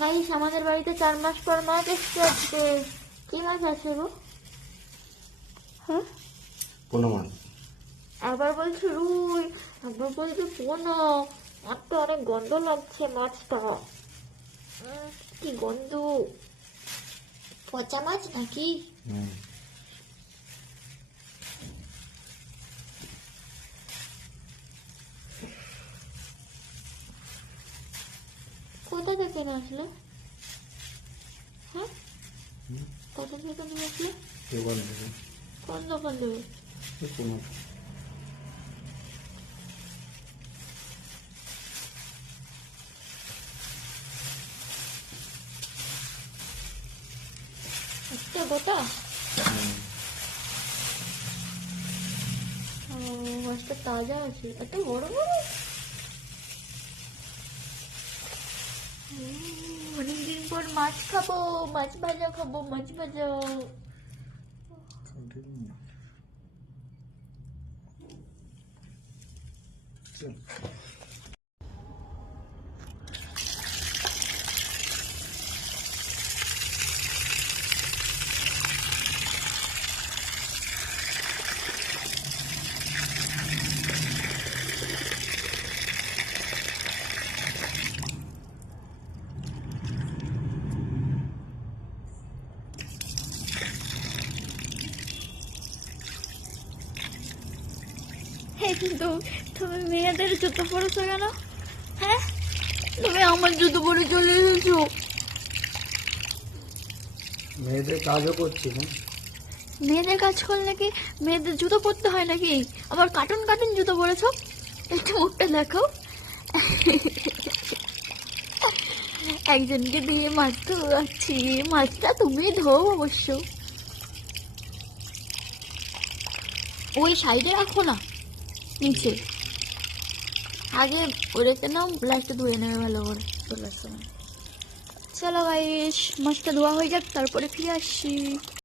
Guys, আমাদের বাড়িতে 4 মাস পর মাছ এসছে আজকে। কি মাছ আছে গো? হ্যাঁ, পোনা মাছ। আবার বলছে রুই, আবার বলছে পোনা। আমার তো অনেক গন্ধ লাগছে মাছটা। কি গন্ধ! পচা মাছ নাকি? কোথা থেকে নিয়ে আসলে? হ্যাঁ, কোথা থেকে নিয়ে আসলে? দোকান থেকে। কোন দোকান থেকে? পোনা। একটা গোটা? ও, মাছটা তাজা আছে, এত বড় বড়। অনেকদিন পর মাছ খাবো, মাছ ভাজা খাবো, মাছ ভাজা। হ্যাঁ, কিন্তু তুমি মেয়েদের জুতো পরেছো কেন? হ্যাঁ, তুমি আমার জুতো পরে চলে এসেছো। মেয়েদের কাজও করছি না। মেয়েদের কাজ করলে কি মেয়েদের জুতো পরতে হয় নাকি? আবার কার্টুন কার্টুন জুতো পরেছো। একটু মুখটা দেখাও। একজনকে দিয়ে মাছ ধোয়াচ্ছি, মাছটা তুমি ধোও অবশ্য। ওই সাইডে রাখো না, নিচে। আগে রেখে নাও, লাস্টে ধুয়ে নেবে ভালো করে চলে আসছে। চলো গাইস, মাছটা ধোয়া হয়ে যাক, তারপরে ফিরে আসছি।